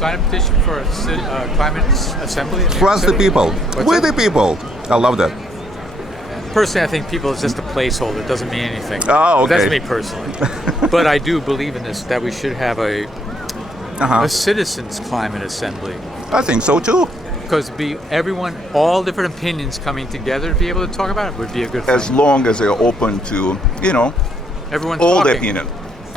Sign a petition for a climate assembly? Trust the people. With the people. I love that. Personally, I think people is just a placeholder. It doesn't mean anything. Oh, okay. That's me personally. But I do believe in this, that we should have a citizens' climate assembly. I think so too. Because everyone, all different opinions coming together to be able to talk about it would be a good thing. As long as they're open to, everyone's all talking. the opinion.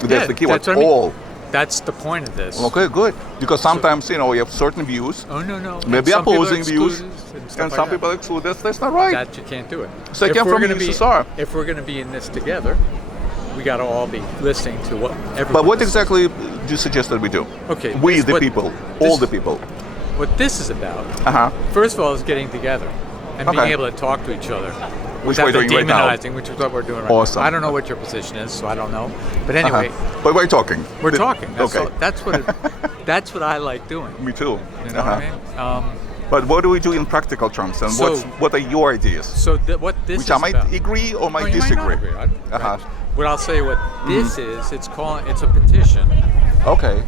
That's the keyword, that's what I mean. all. That's the point of this. Okay, good. Because sometimes, we have certain views. Oh, no. Maybe And some people opposing views. and Some people exclude. That's not right. That you can't do it. So I came from USSR. If we're going to be in this together, we got to all be listening to what everyone. But what exactly do you suggest that we do? Okay. We, the people. All the people. What this is about, first of all, is getting together and being able to talk to each other. Which we're doing right now. Which is what we're doing right Awesome. now. I don't know what your position is, so I don't know. But anyway, but we're talking. We're talking. That's okay. That's what I like doing. Me too. You know what I mean? But what do we do in practical terms, and what are your ideas? So what this which is I might about, agree or might you disagree. Might not agree. What I'll say, what this is, it's a petition. Okay.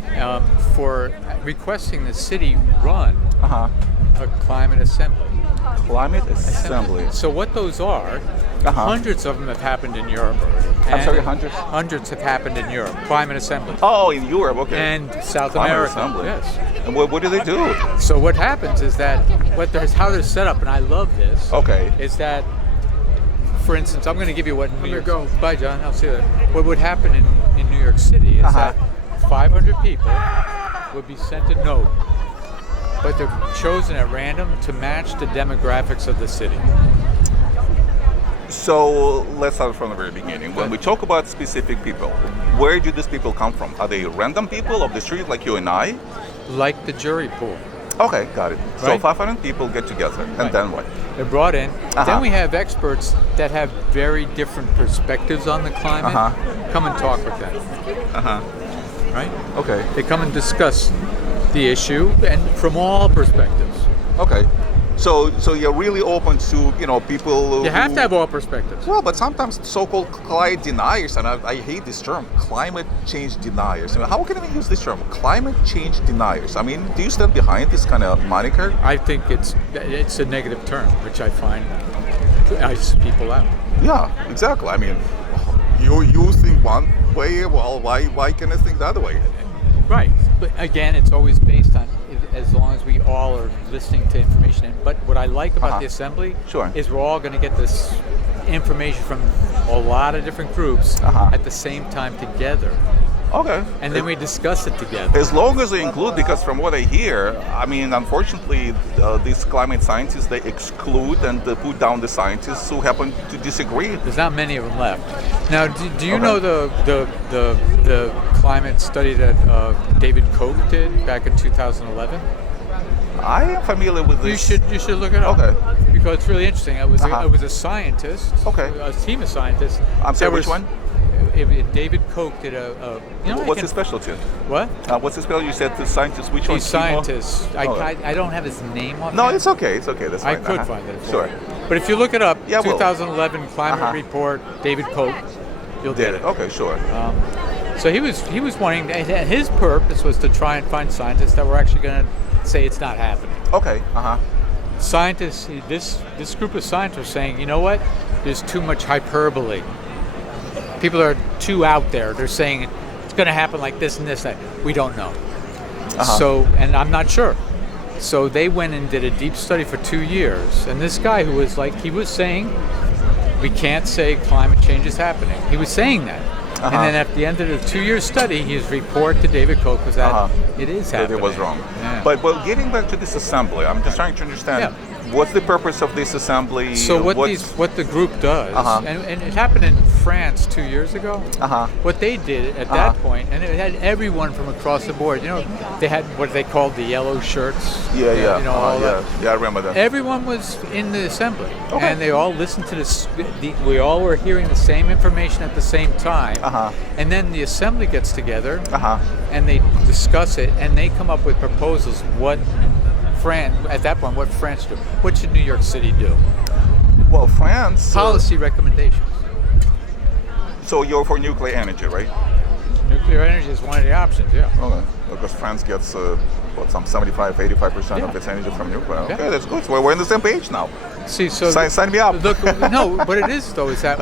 For requesting the city run a climate assembly. Climate assembly. So what those are, hundreds of them have happened in Europe already. I'm sorry, hundreds? Hundreds have happened in Europe. Climate assemblies. Oh, in Europe, okay. And South climate America. Assembly. Yes. And what do they do? So what happens is that how they're set up, and I love this. Okay. Is that, for instance, I'm going to give you what New York. Go. Bye, John. I'll see you later. What would happen in New York City is that 500 people would be sent a note, but they're chosen at random to match the demographics of the city. So let's start from the very beginning. When we talk about specific people, where do these people come from? Are they random people of the street like you and I? Like the jury pool. Okay, got it. Right? So 500 people get together, and then what? They're brought in. Then we have experts that have very different perspectives on the climate. Come and talk with them. Right? Okay. They come and discuss the issue, and from all perspectives. Okay. So you're really open to, people You have to have all perspectives. Well, but sometimes so-called climate deniers, and I hate this term, climate change deniers. I mean, how can we use this term, climate change deniers? I mean, do you stand behind this kind of moniker? I think it's a negative term, which I find ices people out. Yeah, exactly. I mean, you think one way, well, why can I think the other way? Right. But again, it's always based on as long as we all are listening to information. But what I like about the assembly is we're all going to get this information from a lot of different groups at the same time together. Okay. And then we discuss it together. As long as they include, because from what I hear, I mean, unfortunately, these climate scientists, they exclude and they put down the scientists who happen to disagree. There's not many of them left. Now, do you know the climate study that David Koch did back in 2011? I am familiar with this. You should look it up. Okay. Because it's really interesting. It was a scientist. Okay. A team of scientists. I'm sorry, which one? David Koch did what's his specialty? What? What's his specialty? You said the scientist. Which one? He's scientist. I don't have his name on. No, it's okay. It's okay. That's fine. I could find it. Sure. But if you look it up, 2011 climate report, David Koch, you'll get it. Okay, sure. So he was wanting. His purpose was to try and find scientists that were actually going to say it's not happening. Okay. Scientists. This group of scientists are saying, you know what? There's too much hyperbole. People are too out there. They're saying it's going to happen like this and this and that. We don't know. So, and I'm not sure. So they went and did a deep study for 2 years. And this guy who was he was saying, we can't say climate change is happening. He was saying that. And then at the end of the 2-year study, his report to David Koch was that it is happening. It was wrong. Yeah. But getting back to this assembly, I'm just trying to understand. What's the purpose of this assembly? So what the group does, and it happened in France 2 years ago. What they did at that point, and it had everyone from across the board. You know, they had what they called the yellow shirts. Yeah. You know, all that. Yeah, I remember that. Everyone was in the assembly, and they all listened to this. We all were hearing the same information at the same time. And then the assembly gets together, and they discuss it, and they come up with proposals. What France do? What should New York City do? Well, France... Policy recommendations. So you're for nuclear energy, right? Nuclear energy is one of the options, yeah. Okay. Because France gets, some 75, 85% of its energy from nuclear. Okay, that's good. So we're on the same page now. See, so... Sign me up. Look, no, what it is, though, is that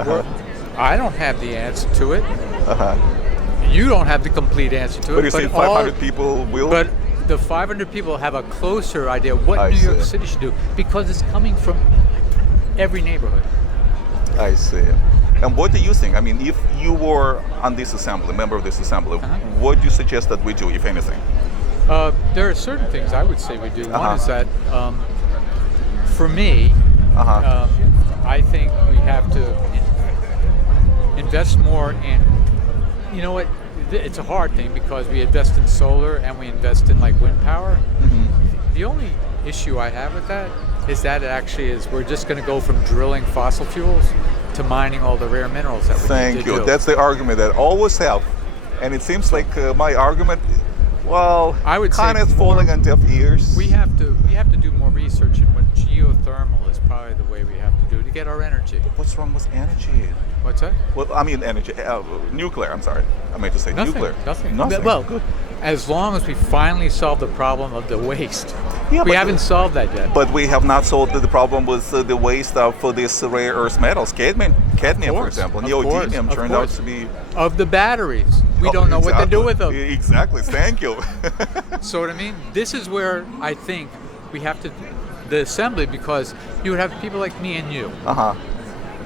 I don't have the answer to it. You don't have the complete answer to it. But you say 500 people will? But the 500 people have a closer idea of what New York City should do because it's coming from every neighborhood. I see. And what do you think? I mean, if you were on this assembly, member of this assembly, what do you suggest that we do, if anything? There are certain things I would say we do. One is that, for me, I think we have to invest more in, you know what, it's a hard thing because we invest in solar and we invest in like wind power. The only issue I have with that is that it actually is we're just going to go from drilling fossil fuels to mining all the rare minerals that we need to do. That's the argument that I always have, and it seems like my argument, well, I would kind say of falling on deaf ears. We have to do more research in what geothermal is probably the way we have to do to get our energy. What's wrong with energy? What's that? Well, I mean energy, nuclear. I'm sorry, I meant to say nuclear. Nothing. Well, good. As long as we finally solve the problem of the waste. We haven't solved that yet. But we have not solved the problem with the waste of these rare earth metals, cadmium, for example, neodymium turned out to be of the batteries. We don't know what to do with them. Exactly. Thank you. So what I mean, this is where I think we have to the assembly because you would have people like me and you.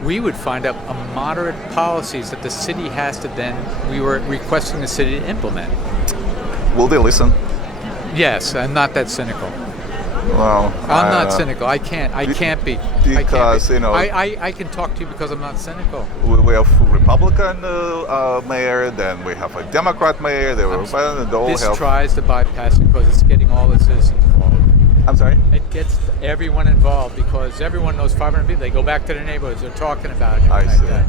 We would find out a moderate policies that the city has to then. We were requesting the city to implement. Will they listen? Yes, I'm not that cynical. Well, I'm not cynical. I can't be. Because, you know... I can talk to you because I'm not cynical. We have a Republican mayor, then we have a Democrat mayor, This tries to bypass it because it's getting all the citizens involved. I'm sorry? It gets everyone involved because everyone knows 500 people. They go back to their neighborhoods. They're talking about it. I see. That.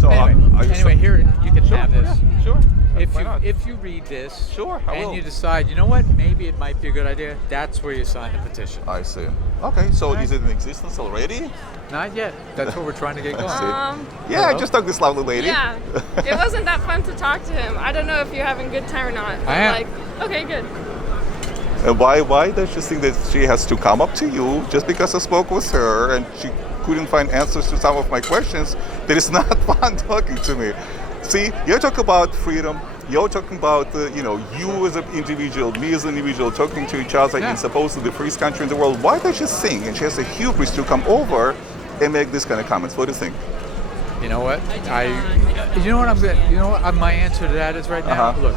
So anyway, here you can have this. Yeah, sure. If you read this, I and will. you decide, you know what, maybe it might be a good idea. That's where you sign the petition. I see. Okay, so is it in existence already? Not yet. That's what we're trying to get going. Yeah, I just talked to this lovely lady. Yeah, it wasn't that fun to talk to him. I don't know if you're having a good time or not. I am. Like, okay, good. And why does she think that she has to come up to you just because I spoke with her and she couldn't find answers to some of my questions? That is not fun talking to me. See, you're talking about freedom. You're talking about, you as an individual, me as an individual, talking to each other in supposedly the freest country in the world. Why does she think? And she has the hubris to come over and make this kind of comments. What do you think? You know what? My answer to that is right now. Look,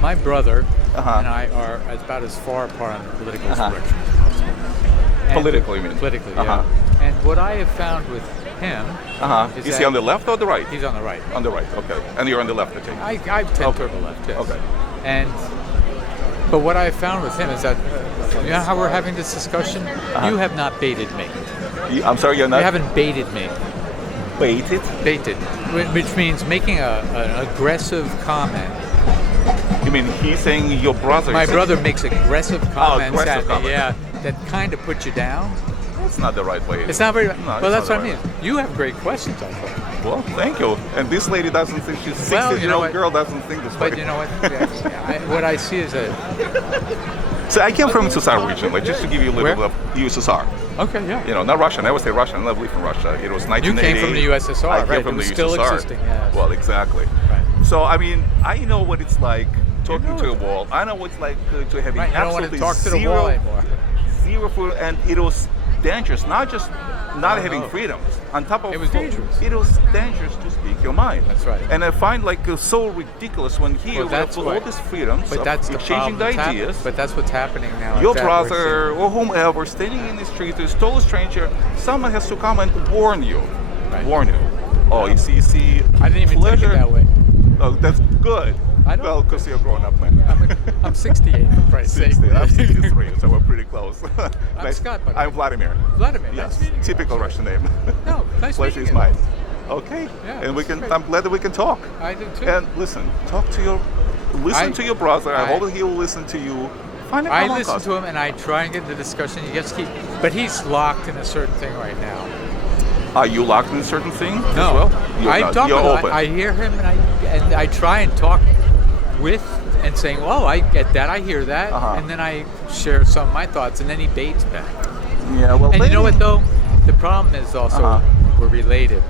my brother and I are about as far apart on the political spectrum as possible. Politically, you mean? Politically, yeah. And what I have found with him is he on the left or the right? He's on the right. On the right, okay. And you're on the left, I think. I tend toward the left, yes. Okay. But what I have found with him is that, you know how we're having this discussion? You have not baited me. I'm sorry, you're not? You haven't baited me. Baited? Baited, which means making an aggressive comment. You mean he's saying your brother? My brother makes aggressive comments comments. that kind of put you down. That's not the right way. It's not very. No, well, that's what I mean. You have great questions, I thought. Well, thank you. And this lady doesn't think she's 16-year-old girl doesn't think this way. But you know what? What I see is that. So I came from USSR region, like just to give you a little bit of USSR. Okay, yeah. You know, not Russia. I never say Russia. I never lived in Russia. It was 1980. You came from the USSR, I right? came from it was the still USSR. existing. Yeah. Well, exactly. Right. So I mean, I know what it's like talking to a wall. I know what it's like to having absolutely absolutely you don't want to talk to the wall anymore. Zero food, and it was dangerous. Not just not Oh, having no. freedoms. On top of It was dangerous. It was dangerous to speak your mind. That's right. And I find like so ridiculous when here Well, we have that's all why- these freedoms But of that's the exchanging problem that's happening. ideas. But that's what's happening now. Your is that we're brother or whomever standing in the street is total stranger, someone has to come and warn you. Right. Warn you. Oh, you see. seeing- I didn't even pleasure. take it that way. Oh, that's good. I don't- Well, because you're a grown-up man. I'm 68, for Christ's sake. 60. I'm 63, so we're pretty close. I'm Scott, by the I'm way. Vladimir. Vladimir, Yes, nice meeting you, typical actually. Russian name. No, nice Pleasure is meeting you. mine. Okay, Yeah, and we this can. is great. I'm glad that we can talk. I do too. And listen, listen to your brother. I hope that he will listen to you. Find a I common listen cause. to him and I try and get into discussion. He gets but he's locked in a certain thing right now. Are you locked in a certain thing as No, well? You're I not. talk You're with open. I hear him and I try and talk with and saying, "Oh, I get that. I hear that," Uh-huh. and then I share some of my thoughts, and then he baits back. Yeah, well, And you know what maybe- though? The problem is also Uh-huh. we're related,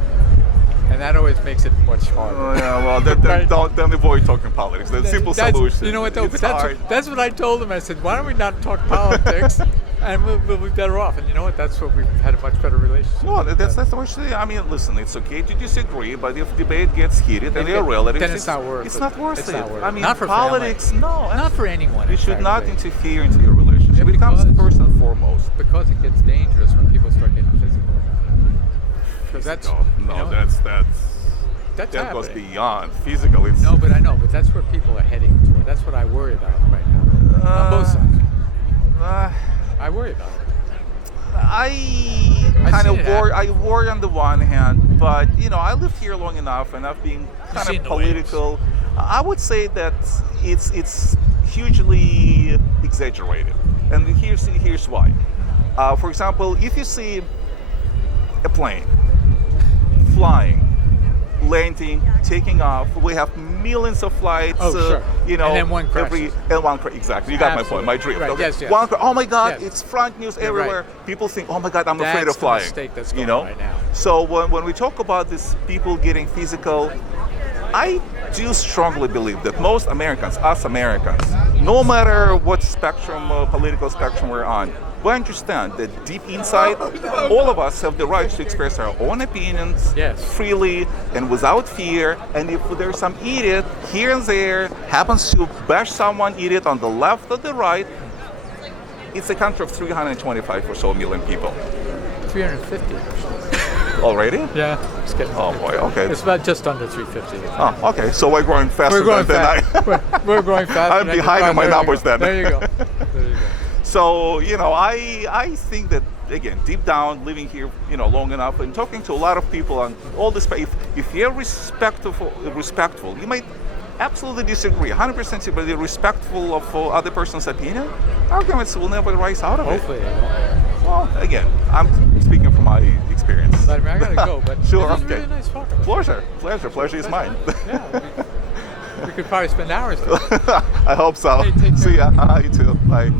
and that always makes it much harder. Oh, yeah, well, then Right. don't avoid talking politics. That's a simple solution. You know what though? It's But hard. that's what I told him. I said, "Why don't we not talk politics, and we'll be better off?" And you know what? That's what we've had a much better relationship. No, with that's that. the way. I mean, listen, it's okay to disagree, but if debate gets heated and If they're it- relatives, then it's not worth It's it. not worth It's it. not worth I it. mean, Not for politics. No, Not for anyone. You in should fact, not really. interfere into your relationship. It comes because- first and foremost. Because it gets dangerous when people start getting physical about it. Because that's No, you know, that's that's that goes happening. beyond physical. It's No, but I know. But that's where people are heading toward. That's what I worry about right now. On both sides, uh, I worry about it. I kind seen of it worry. happen. I worry on the one hand, but I lived here long enough, and I've been kind seen of the political. I would say that it's hugely exaggerated, and here's why. For example, if you see a plane flying, landing, taking off, we have millions of flights. Oh, sure. You know, And then one crashes. Exactly. You got my point. Absolutely. My drift. Right, Okay. yes, yes. Oh my God! Yes. It's front news You're everywhere. right. People think, oh my God, I'm That's afraid of the flying. mistake that's going you know? on right now. So when we talk about these people getting physical, I do strongly believe that most Americans, us Americans, no matter what spectrum, political spectrum we're on, we understand that deep inside, all of us have the right to express our own opinions Yes. freely and without fear. And if there's some idiot here and there happens to bash someone idiot on the left or the right, it's a country of 325 or so million people. 350 actually. Already? Yeah, just kidding. Oh boy, okay. It's about just under 350. Oh, okay. So we're growing faster We're growing than fast. I. We're growing fast. I'm behind on my numbers then. There you go. There you go. So, I think that, again, deep down, living here, long enough and talking to a lot of people on all this, if you're respectful, you might absolutely disagree, 100% but you're respectful of other person's opinion, arguments will never rise out of Hopefully. it. Well, again, I'm speaking from my experience. Vladimir, I gotta go, but Sure, it was okay. really nice talking with you. Pleasure is mine. Yeah, we could probably spend hours doing it. I hope so. Hey, take care. See ya. You too. Bye.